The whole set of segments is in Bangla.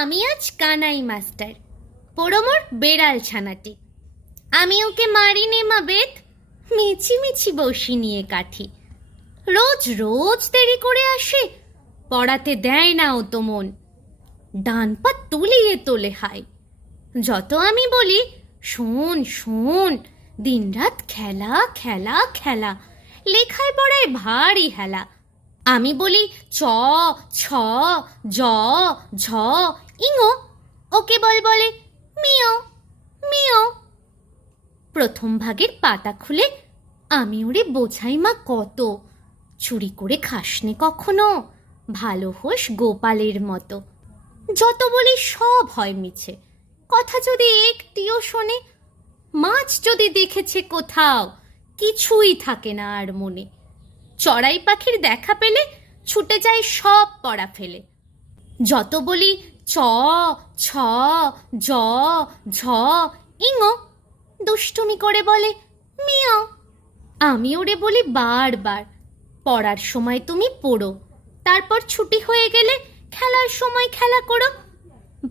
আমি আজ কানাই মাস্টার, পড়মোর বেড়াল ছানাটি। আমি ওকে মারি নে মা বেত, মিছি মিছি বসি নিয়ে কাঠি। রোজ রোজ দেরি করে আসে, পড়াতে দেয় না ও তো মন। ডান পা তুলিয়ে তোলে হাই, যত আমি বলি শোন শোন, দিনরাত খেলা খেলা খেলা, লেখায় পড়ায় ভারী হেলা। আমি বলি চ ছ জ ঝ ইঙো, ওকে বলে মিও মিও। প্রথম ভাগের পাতা খুলে আমি ওরে বোঝাই মা কত, চুরি করে খাসনে কখনো, ভালো হোস গোপালের মতো। যত বলি সব হয় মিছে, কথা যদি একটিও শোনে। মাছ যদি দেখেছে কোথাও, কিছুই থাকে না আর মনে। চড়াই পাখির দেখা পেলে ছুটে যায় সব পড়া ফেলে। যত বলি চ ছ জ ঝ ইঙো, দুষ্টুমি করে বলে মিও। আমি ওরে বলি বারবার, পড়ার সময় তুমি পড়ো, তারপর ছুটি হয়ে গেলে খেলার সময় খেলা করো।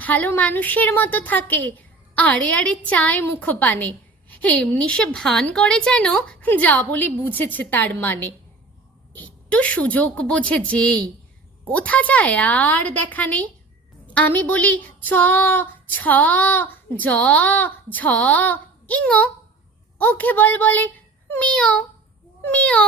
ভালো মানুষের মতো থাকে, আরে আরে চায় মুখ পানে, এমনি সে ভান করে যেন যা বলি বুঝেছে তার মানে। একটু সুযোগ বোঝে যেই, কোথা যায় আর দেখা নেই। আমি বলি চ ছ জ ঝ ইঙো, ওকে বলে মিও মিও।